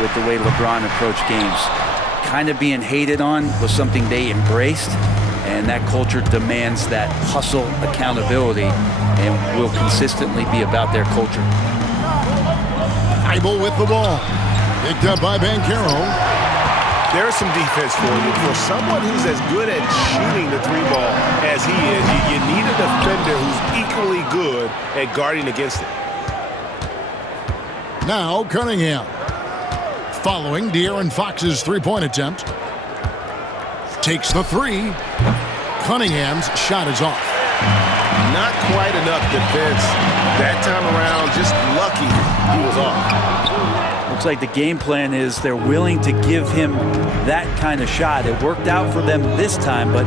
with the way LeBron approached games. Kind of being hated on was something they embraced, and that culture demands that hustle accountability and will consistently be about their culture. Eibel with the ball. Picked up by Banchero. There's some defense for you. For someone who's as good at shooting the three ball as he is, you need a defender who's equally good at guarding against it. Now Cunningham. Following De'Aaron Fox's three-point attempt. Takes the three. Cunningham's shot is off. Not quite enough defense that time around. Just lucky he was off. Looks like the game plan is they're willing to give him that kind of shot. It worked out for them this time, but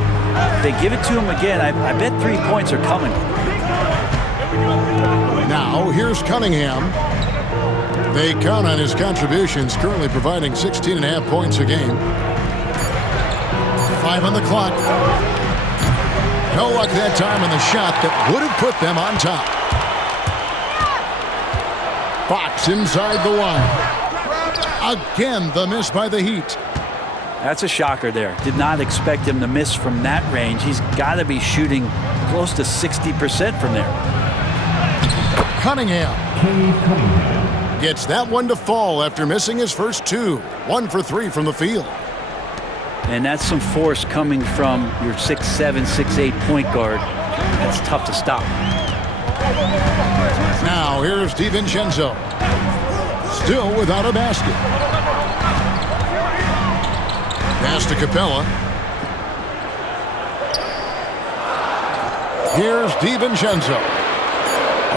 if they give it to him again, I bet 3 points are coming. Now here's Cunningham. They count on his contributions, currently providing 16.5 points a game. 5 on the clock. No luck that time on the shot that would have put them on top. Fox inside the line. Again, the miss by the Heat. That's a shocker there. Did not expect him to miss from that range. He's got to be shooting close to 60% from there. Cunningham gets that one to fall after missing his first two. 1 for 3 from the field. And that's some force coming from your 6'7", 6'8" point guard. That's tough to stop. Now here's DiVincenzo. Still without a basket. Pass to Capella. Here's DiVincenzo.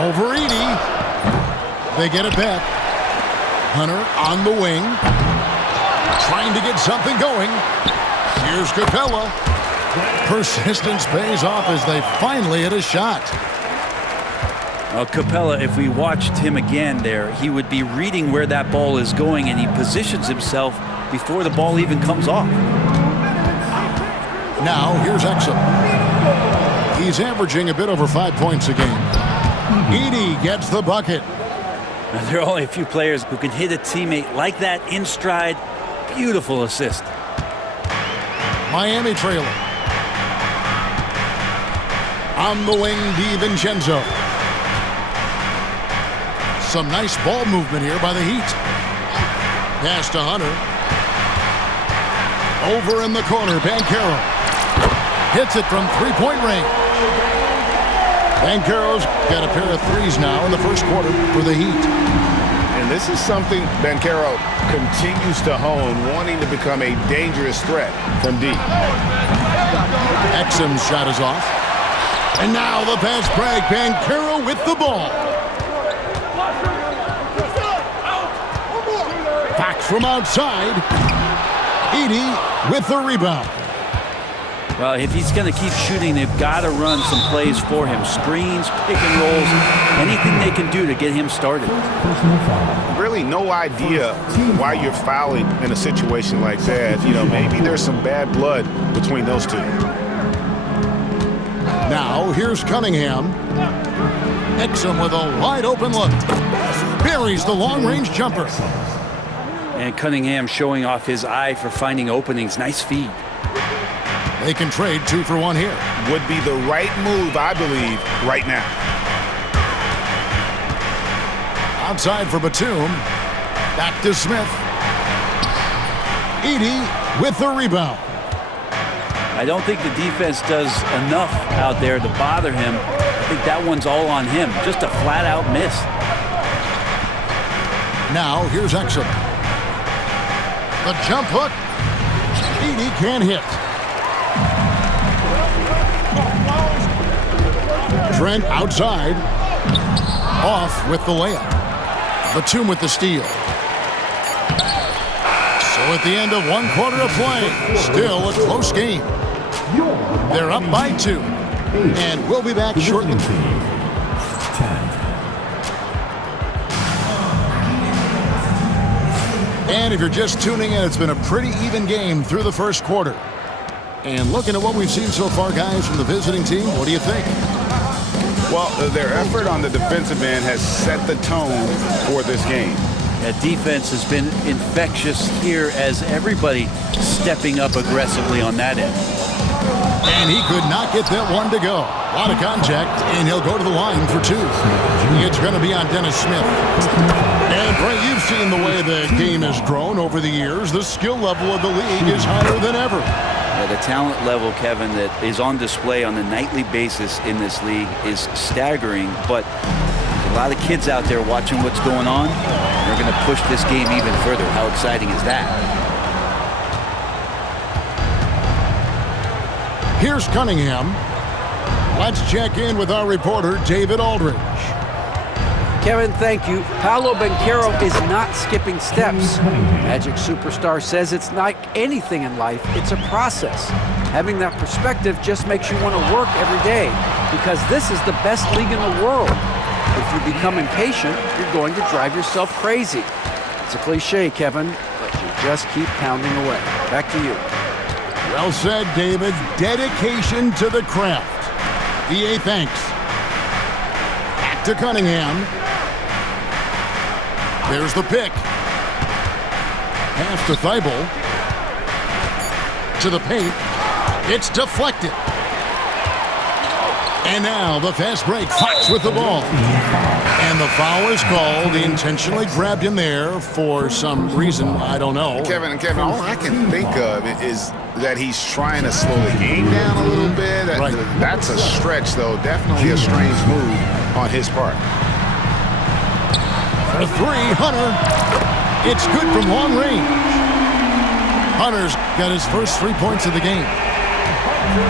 Over Edey. They get it back. Hunter on the wing. Trying to get something going. Here's Capella. Persistence pays off as they finally hit a shot. Capella, if we watched him again there, he would be reading where that ball is going, and he positions himself before the ball even comes off. Now here's Exum. He's averaging a bit over 5 points a game. Edey gets the bucket. Now, there are only a few players who can hit a teammate like that in stride. Beautiful assist. Miami trailing. On the wing, DiVincenzo. Some nice ball movement here by the Heat. Pass to Hunter. Over in the corner, Banchero. Hits it from three-point range. Banchero's got a pair of threes now in the first quarter for the Heat. And this is something Banchero continues to hone, wanting to become a dangerous threat from deep. Exum's shot is off. And now the fast break. Banchero with the ball. Fox from outside. Edey with the rebound. Well, if he's going to keep shooting, they've got to run some plays for him. Screens, pick and rolls, anything they can do to get him started. Really no idea why you're fouling in a situation like that. You know, maybe there's some bad blood between those two. Now, here's Cunningham. Exum with a wide open look. Buries the long-range jumper. And Cunningham showing off his eye for finding openings. Nice feed. They can trade 2 for 1 here. Would be the right move, I believe, right now. Outside for Batum. Back to Smith. Edey with the rebound. I don't think the defense does enough out there to bother him. I think that one's all on him. Just a flat-out miss. Now, here's Exum. The jump hook. Edey can't hit. Trent outside. Off with the layup. Batum with the steal. So at the end of 1 quarter of play, still a close game. They're up by 2. And we'll be back shortly. And if you're just tuning in, it's been a pretty even game through the first quarter. And looking at what we've seen so far, guys, from the visiting team, what do you think? Well, their effort on the defensive end has set the tone for this game. That defense has been infectious here as everybody stepping up aggressively on that end. And he could not get that one to go. A lot of contact, and he'll go to the line for 2. It's going to be on Dennis Smith. And, Brent, you've seen the way the game has grown over the years. The skill level of the league is higher than ever. Yeah, the talent level, Kevin, that is on display on a nightly basis in this league is staggering. But there's a lot of kids out there watching what's going on. They're going to push this game even further. How exciting is that? Here's Cunningham. Let's check in with our reporter, David Aldridge. Kevin, thank you. Paolo Banchero is not skipping steps. Magic Superstar says it's like anything in life, it's a process. Having that perspective just makes you want to work every day because this is the best league in the world. If you become impatient, you're going to drive yourself crazy. It's a cliche, Kevin, but you just keep pounding away. Back to you. Well said, David. Dedication to the craft. VA thanks. Back to Cunningham. There's the pick. Pass to Thibault. To the paint. It's deflected. And now the fast break. Fox with the ball. And the foul is called. He intentionally grabbed him there for some reason. I don't know. Kevin, all I can think of is that he's trying to slow the game down a little bit. Right. That's a stretch, though. Definitely a strange move on his part. For 3, Hunter. It's good from long range. Hunter's got his first 3 points of the game.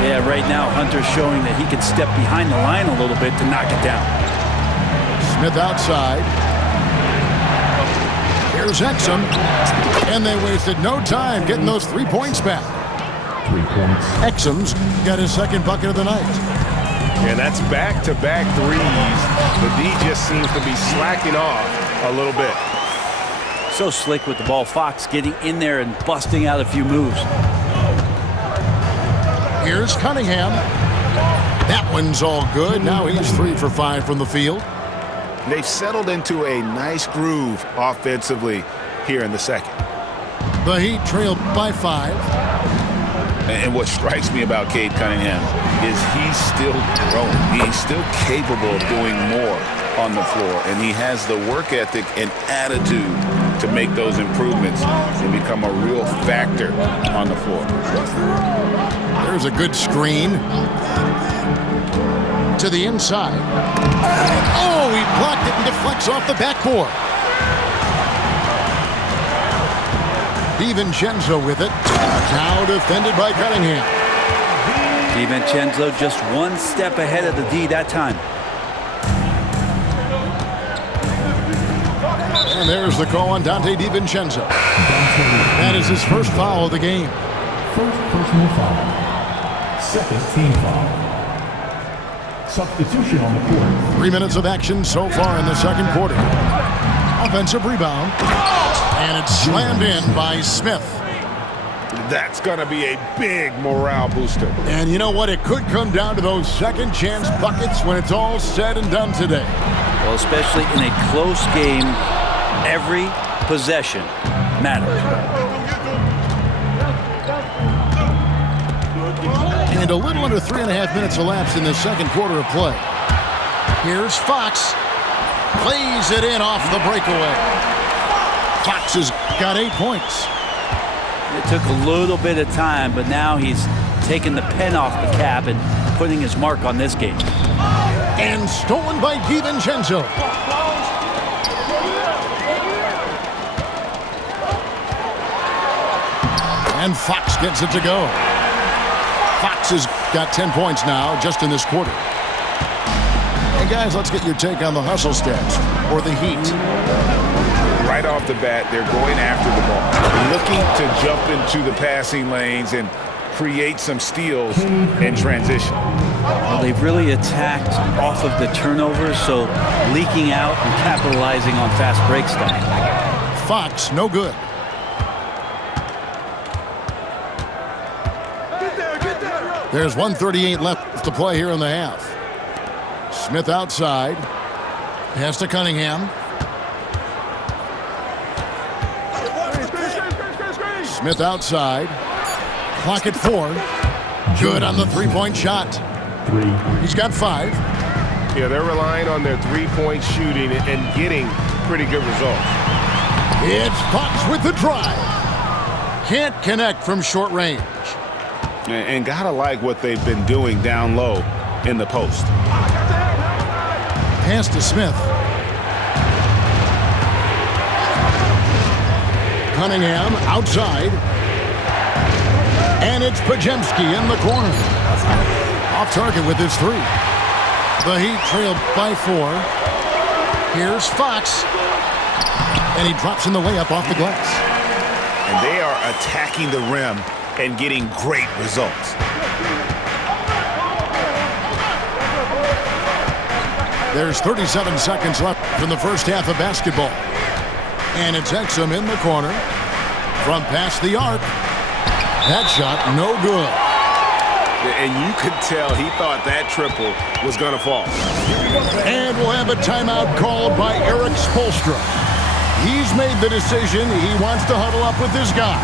Yeah, right now Hunter's showing that he can step behind the line a little bit to knock it down. Smith outside. Here's Exum. And they wasted no time getting those 3 points back. 3 points. Exum's got his second bucket of the night. And that's back-to-back threes. The D just seems to be slacking off a little bit. So slick with the ball. Fox getting in there and busting out a few moves. Here's Cunningham. That one's all good. Now he's 3 for 5 from the field. They've settled into a nice groove offensively here in the second. The Heat trailed by 5. And what strikes me about Cade Cunningham is he's still growing. He's still capable of doing more on the floor. And he has the work ethic and attitude to make those improvements and become a real factor on the floor. There's a good screen. To the inside. Oh, he blocked it and deflects off the backboard. DiVincenzo with it. Now defended by Cunningham. DiVincenzo just one step ahead of the D that time. And there's the call on Dante DiVincenzo. That is his first foul of the game. First personal foul. Second team foul. Substitution on the court. 3 minutes of action so far in the second quarter. Offensive rebound. And it's slammed in by Smith. That's going to be a big morale booster. And you know what? It could come down to those second chance buckets when it's all said and done today. Well, especially in a close game, every possession matters. And a little under 3.5 minutes elapsed in the second quarter of play. Here's Fox. Plays it in off the breakaway. Fox has got 8 points. It took a little bit of time, but now he's taking the pen off the cap and putting his mark on this game. And stolen by DiVincenzo. And Fox gets it to go. Fox has got 10 points now just in this quarter. Hey guys, let's get your take on the hustle stats for the Heat. Right off the bat, they're going after the ball, looking to jump into the passing lanes and create some steals in transition. Well, they've really attacked off of the turnovers, so leaking out and capitalizing on fast break stuff. Fox, no good. There's 1:38 left to play here in the half. Smith outside. Pass to Cunningham. Smith outside. Clock at 4. Good on the three-point shot. 3. He's got 5. Yeah, they're relying on their three-point shooting and getting pretty good results. It's Fox with the drive. Can't connect from short range. And gotta like what they've been doing down low in the post. Pass to Smith. Cunningham outside. And it's Pajemski in the corner. Off target with his 3. The Heat trailed by 4. Here's Fox. And he drops in the layup off the glass. And they are attacking the rim and getting great results. There's 37 seconds left in the first half of basketball. And it's Exum in the corner. From past the arc. That shot, no good. And you could tell he thought that triple was going to fall. And we'll have a timeout called by Eric Spoelstra. He's made the decision. He wants to huddle up with his guys.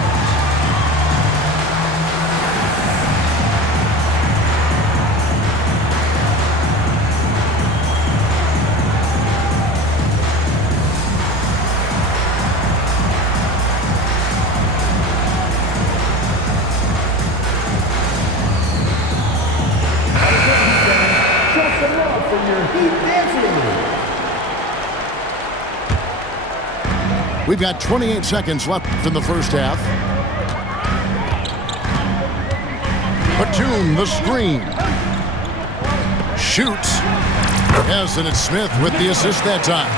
We've got 28 seconds left in the first half. Batum, the screen. Shoots. Yes, and it's Smith with the assist that time.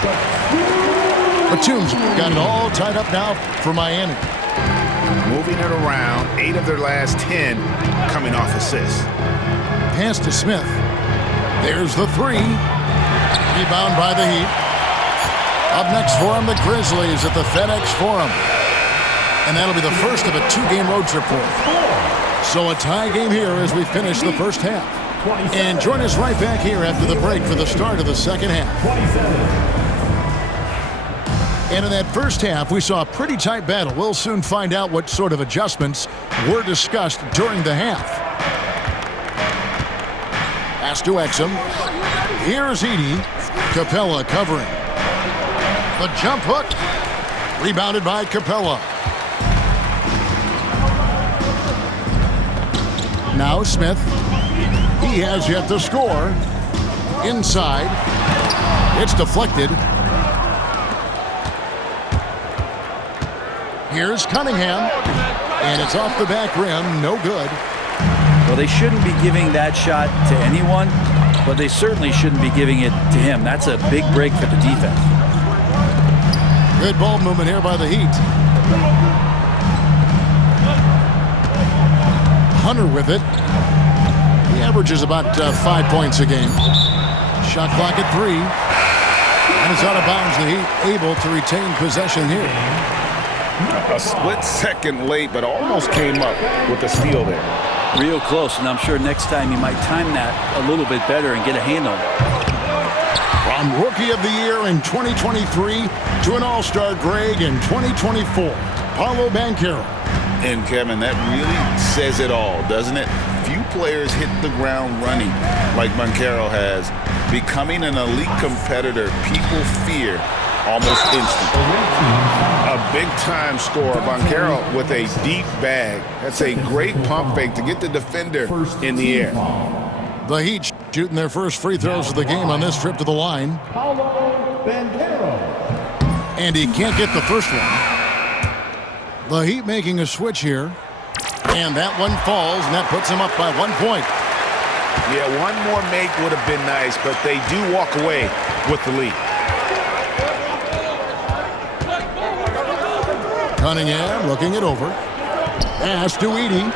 Batum's got it all tied up now for Miami. Moving it around, 8 of their last 10 coming off assists. Pass to Smith. There's the 3. Rebound by the Heat. Up next for them, the Grizzlies at the FedEx Forum. And that'll be the first of a 2-game road trip for them. So a tie game here as we finish the first half. And join us right back here after the break for the start of the second half. And in that first half, we saw a pretty tight battle. We'll soon find out what sort of adjustments were discussed during the half. Pass to Exum. Here's Edey. Capella covering. The jump hook. Rebounded by Capella. Now Smith. He has yet to score. Inside. It's deflected. Here's Cunningham. And it's off the back rim. No good. Well, they shouldn't be giving that shot to anyone, but they certainly shouldn't be giving it to him. That's a big break for the defense. Good ball movement here by the Heat. Hunter with it. He averages about 5 points a game. Shot clock at 3. And it's out of bounds. The Heat able to retain possession here. A split second late, but almost came up with a steal there. Real close, and I'm sure next time he might time that a little bit better and get a handle. From Rookie of the Year in 2023 to an All-Star Greg in 2024, Paolo Banchero. And Kevin, that really says it all, doesn't it? Few players hit the ground running like Banchero has. Becoming an elite competitor, people fear almost instantly. A big-time scorer, Banchero with a deep bag. That's a great pump fake to get the defender in the air. The Heat shooting their first free throws of the game on this trip to the line. And he can't get the first one. The Heat making a switch here. And that one falls, and that puts him up by 1 point. Yeah, one more make would have been nice, but they do walk away with the lead. Cunningham looking it over. Pass to Edey.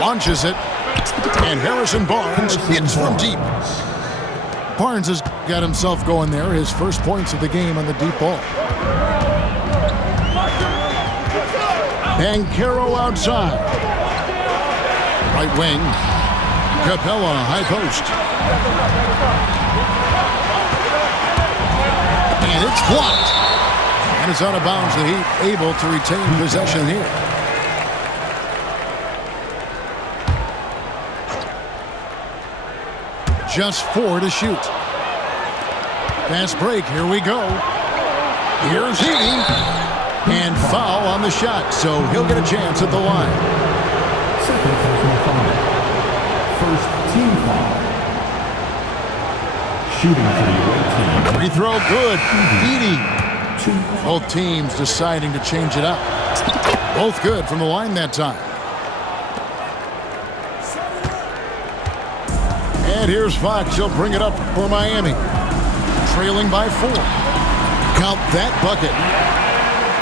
Launches it. And Harrison Barnes hits from deep. Barnes has got himself going there. His first points of the game on the deep ball. Banchero outside. Right wing. Capella high post. And it's blocked. And And it's out of bounds. The Heat able to retain possession here. Just 4 to shoot. Fast break. Here we go. Here's Heating. And foul on the shot, so he'll get a chance at the line. Second personal foul. First team foul. Shooting for the away team. Free throw good. Edie. Both teams deciding to change it up. Both good from the line that time. And here's Fox. He'll bring it up for Miami. Trailing by 4. Count that bucket.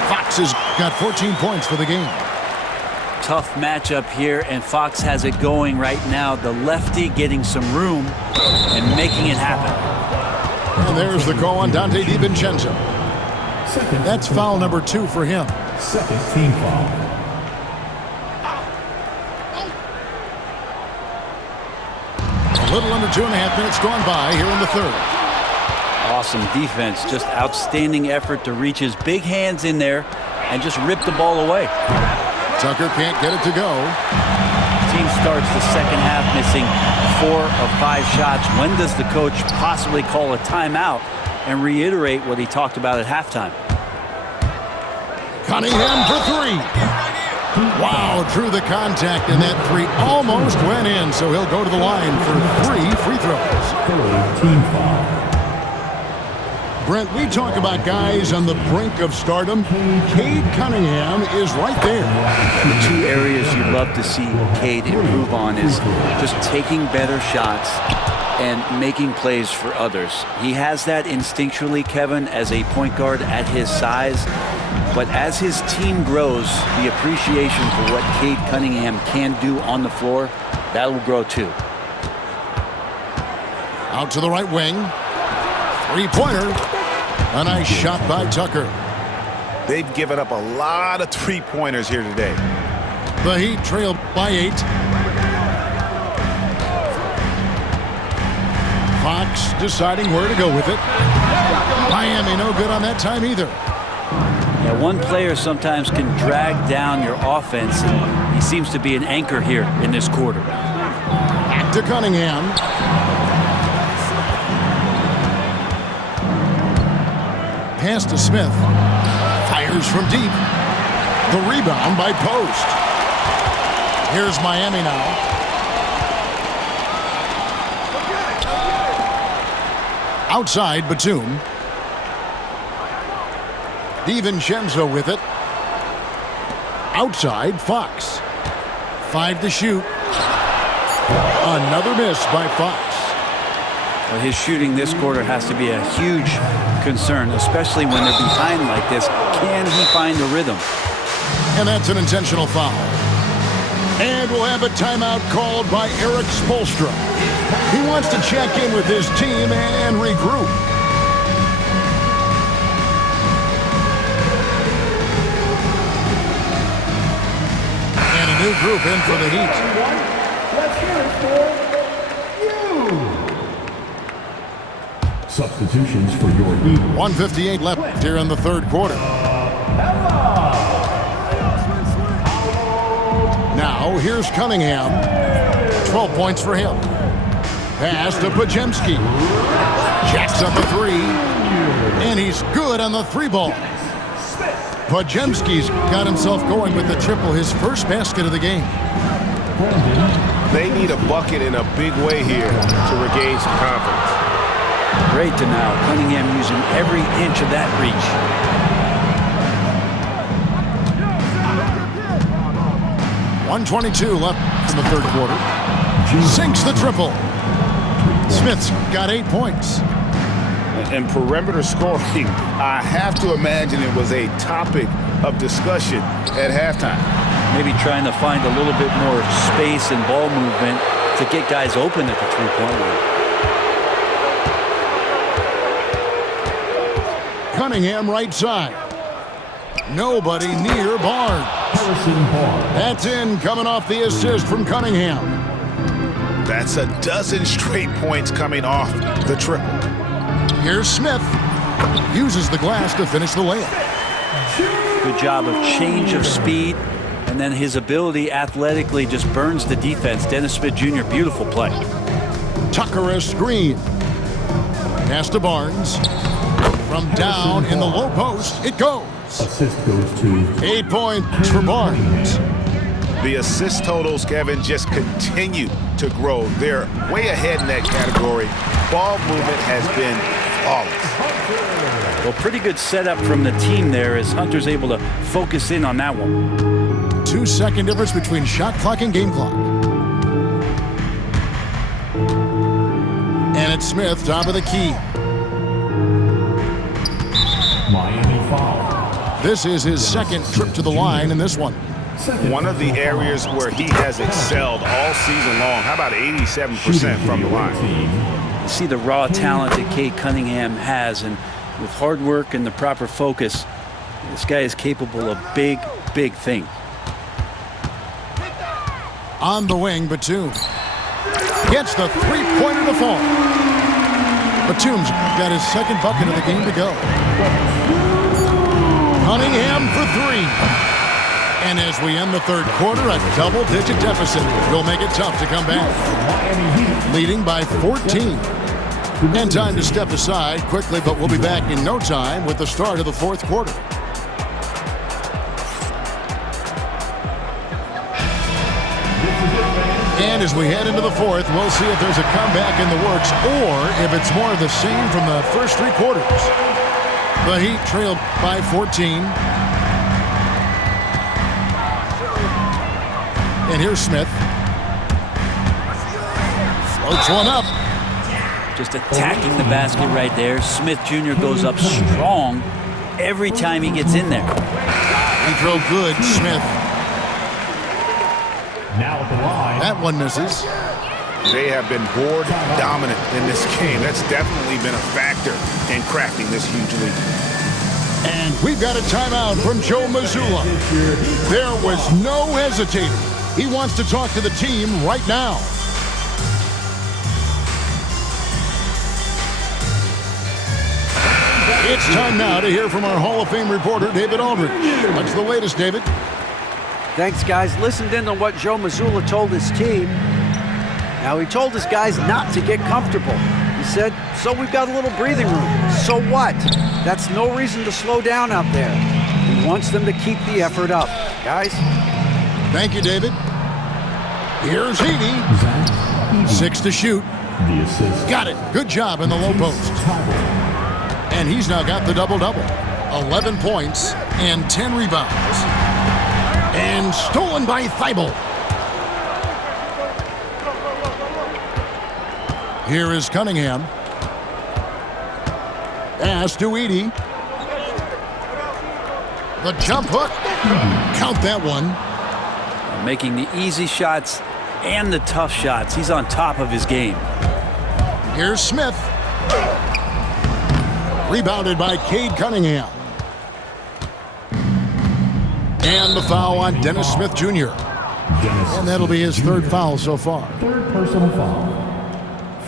Fox has got 14 points for the game. Tough matchup here, and Fox has it going right now. The lefty getting some room and making it happen. And there's the call on Dante DiVincenzo. That's foul number 2 for him. Second team foul. A little under 2.5 minutes gone by here in the third. Awesome defense, just outstanding effort to reach his big hands in there and just rip the ball away. Tucker can't get it to go. Team starts the second half missing 4 of 5 shots. When does the coach possibly call a timeout and reiterate what he talked about at halftime? Cunningham for 3. Wow, drew the contact, and that 3 almost went in, so he'll go to the line for 3 free throws. Third team foul. Brent, we talk about guys on the brink of stardom. Cade Cunningham is right there. The 2 areas you'd love to see Cade improve on is just taking better shots and making plays for others. He has that instinctually, Kevin, as a point guard at his size. But as his team grows, the appreciation for what Cade Cunningham can do on the floor, that will grow too. Out to the right wing. 3-pointer. A nice shot by Tucker. They've given up a lot of 3-pointers here today. The Heat trail by 8. Fox deciding where to go with it. Miami no good on that time either. Yeah, one player sometimes can drag down your offense, and he seems to be an anchor here in this quarter. Back to Cunningham. Pass to Smith. Fires from deep. The rebound by Post. Here's Miami now. Outside, Batum. DiVincenzo with it. Outside, Fox. 5 to shoot. Another miss by Fox. Well, his shooting this quarter has to be a huge concern, especially when they're behind like this. Can he find the rhythm? And that's an intentional foul. And we'll have a timeout called by Eric Spoelstra. He wants to check in with his team and regroup. And a new group in for the Heat. Let's hear it for you. Substitutions for your Heat. 1:58 left here in the third quarter. Now here's Cunningham. 12 points for him. Pass to Pajemski. Jacks up a 3. And he's good on the 3-ball. Pajemski's got himself going with the triple, his first basket of the game. They need a bucket in a big way here to regain some confidence. Great to now. Cunningham using every inch of that reach. .122 left in the third quarter. Sinks the triple. Smith's got 8 points. And perimeter scoring, I have to imagine it was a topic of discussion at halftime. Maybe trying to find a little bit more space and ball movement to get guys open at the 3-point line. Cunningham right side. Nobody near Barnes. That's in, coming off the assist from Cunningham. That's a dozen straight points coming off the triple. Here's Smith. Uses the glass to finish the layup. Good job of change of speed, and then his ability athletically just burns the defense. Dennis Smith Jr., beautiful play. Tucker a screen. Pass to Barnes. From down in the low post, it goes. Assist goes to 8 points for Barnes. The assist totals, Kevin, just continue to grow. They're way ahead in that category. Ball movement has been flawless. Well, pretty good setup from the team there as Hunter's able to focus in on that one. 2-second difference between shot clock and game clock. And it's Smith, top of the key. Miami foul. This is his second trip to the line in this one. One of the areas where he has excelled all season long. How about 87% from the line? You see the raw talent that Cade Cunningham has, and with hard work and the proper focus, this guy is capable of big, big things. On the wing, Batum. Gets the three-pointer to fall. Batum's got his second bucket of the game to go. Cunningham for three. And as we end the third quarter, a double-digit deficit will make it tough to come back. Leading by 14. And time to step aside quickly, but we'll be back in no time with the start of the fourth quarter. And as we head into the fourth, we'll see if there's a comeback in the works or if it's more of the same from the first three quarters. The Heat trailed by 14. And here's Smith. Floats one up. Just attacking the basket right there. Smith Jr. goes up strong every time he gets in there. He throw good, Smith. Now at the line. That one misses. They have been board dominant in this game. That's definitely been a factor in crafting this huge lead. And we've got a timeout from Joe Mazzulla. There was no hesitating. He wants to talk to the team right now. It's time now to hear from our Hall of Fame reporter, David Aldridge. What's the latest, David? Thanks, guys. Listened in on what Joe Mazzulla told his team. Now, he told his guys not to get comfortable. He said, so we've got a little breathing room. So what? That's no reason to slow down out there. He wants them to keep the effort up. Guys? Thank you, David. Here's Edey. 6 to shoot. The assist. Got it. Good job in the low post. And he's now got the double-double. 11 points and 10 rebounds. And stolen by Thibault. Here is Cunningham. Pass to Edey. The jump hook. Count that one. Making the easy shots and the tough shots. He's on top of his game. Here's Smith. Rebounded by Cade Cunningham. And the foul on Dennis Smith Jr. And that'll be his third foul so far. Third personal foul.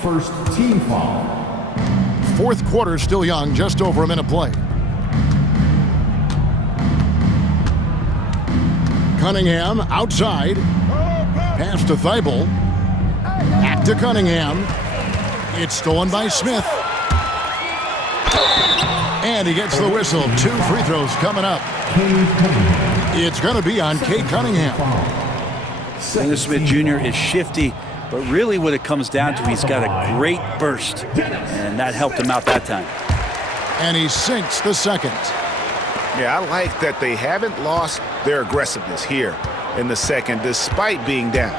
First team foul. Fourth quarter still young, just over a minute play. Cunningham outside. Pass to Thibault. Back to Cunningham. It's stolen by Smith. And he gets the whistle. 2 free throws coming up. It's going to be on Cade Cunningham. Dennis Smith Jr. is shifty, but really what it comes down to, he's got a great burst, and that helped him out that time. And he sinks the second. Yeah, I like that they haven't lost their aggressiveness here in the second, despite being down.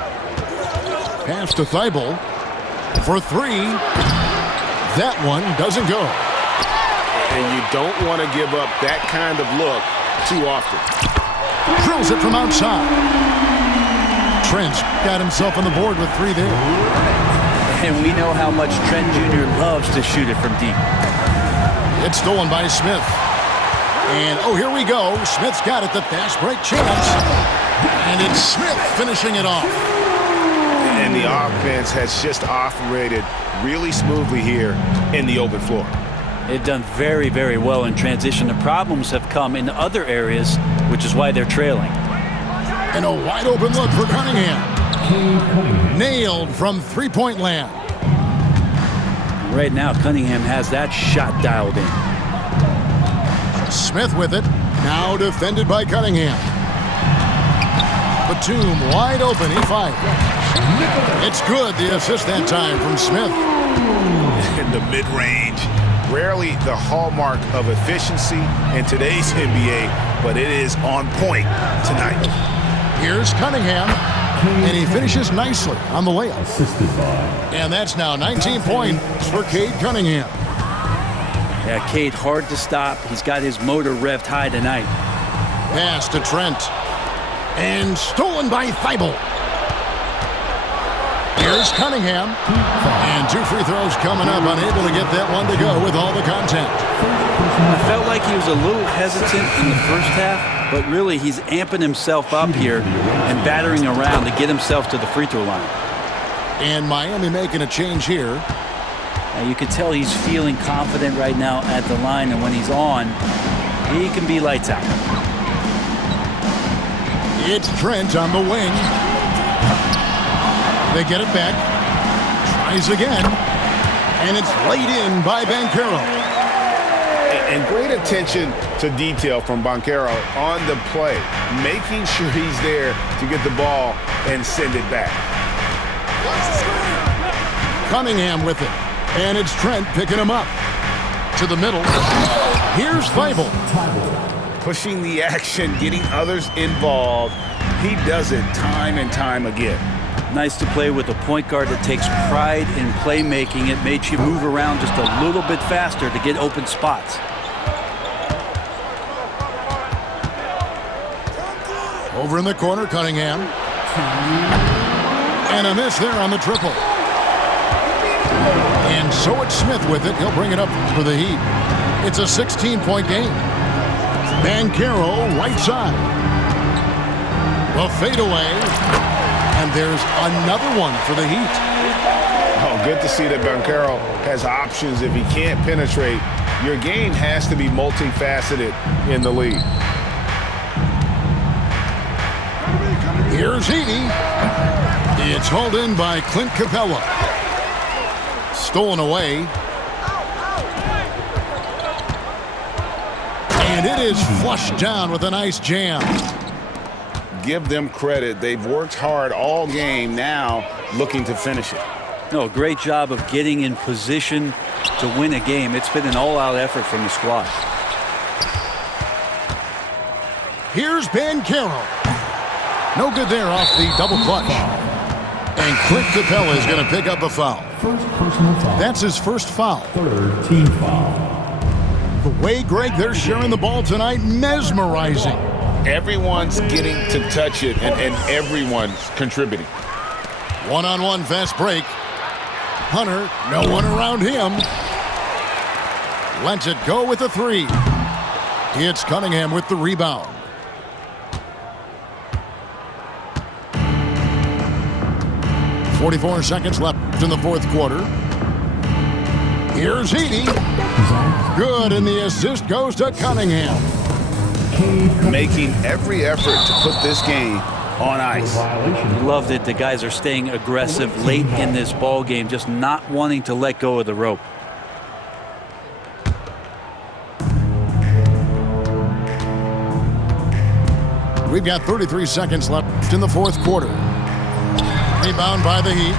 Pass to Thibault for 3. That one doesn't go. And you don't want to give up that kind of look too often. Drills it from outside. Trent got himself on the board with 3 there. And we know how much Trent Jr. loves to shoot it from deep. It's stolen by Smith. And, oh, here we go. Smith's got it, the fast break chance. And it's Smith finishing it off. And the offense has just operated really smoothly here in the open floor. They've done very, very well in transition. The problems have come in other areas, which is why they're trailing. And a wide open look for Cunningham. Nailed from three-point land. Right now, Cunningham has that shot dialed in. Smith with it. Now defended by Cunningham. Batum wide open. He fires. It's good. The assist that time from Smith. In the mid-range. Rarely the hallmark of efficiency in today's NBA, but it is on point tonight. Here's Cunningham, and he finishes nicely on the layup. Assisted by. And that's now 19 points for Cade Cunningham. Yeah, Cade hard to stop. He's got his motor revved high tonight. Pass to Trent. And stolen by Thibault. Here's Cunningham. And 2 free throws coming up. Unable to get that one to go with all the contact. I felt like he was a little hesitant in the first half, but really he's amping himself up here and battering around to get himself to the free throw line. And Miami making a change here. Now you can tell he's feeling confident right now at the line, and when he's on, he can be lights out. It's Trent on the wing. They get it back. Tries again. And it's laid in by Banchero. And great attention to detail from Banchero on the play, making sure he's there to get the ball and send it back. Cunningham with it. And it's Trent picking him up. To the middle. Here's Thibault. Pushing the action, getting others involved. He does it time and time again. Nice to play with a point guard that takes pride in playmaking. It makes you move around just a little bit faster to get open spots. Over in the corner, Cunningham. And a miss there on the triple. And so it's Smith with it. He'll bring it up for the Heat. It's a 16-point game. Banchero right side. The fadeaway. And there's another one for the Heat. Oh, good to see that Banchero has options if he can't penetrate. Your game has to be multifaceted in the league. Here's Edey. It's hauled in by Clint Capella. Stolen away. And it is flushed down with a nice jam. Give them credit. They've worked hard all game, now looking to finish it. No, great job of getting in position to win a game. It's been an all-out effort from the squad. Here's Banchero. No good there off the double clutch. And Clint Capella is going to pick up a foul. First personal foul. That's his first foul. Third team foul. The way, Greg, they're sharing the ball tonight, mesmerizing. Everyone's getting to touch it, and everyone's contributing. One-on-one fast break. Hunter, no one around him. Lets it go with a three. It's Cunningham with the rebound. .44 seconds left in the fourth quarter. Here's Edey. Good, and the assist goes to Cunningham. Making every effort to put this game on ice. Love that the guys are staying aggressive late in this ball game, just not wanting to let go of the rope. We've got 33 seconds left in the fourth quarter. Rebound by the Heat.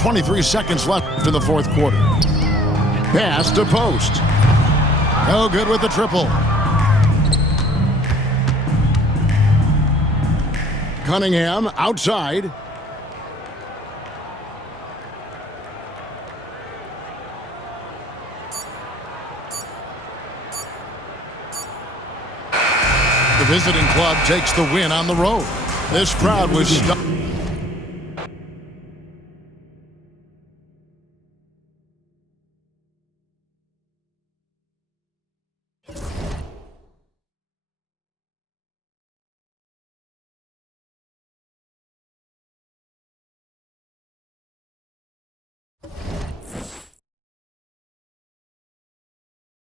23 seconds left in the fourth quarter. Pass to post. No good with the triple. Cunningham outside. The visiting club takes the win on the road. This crowd was stuck.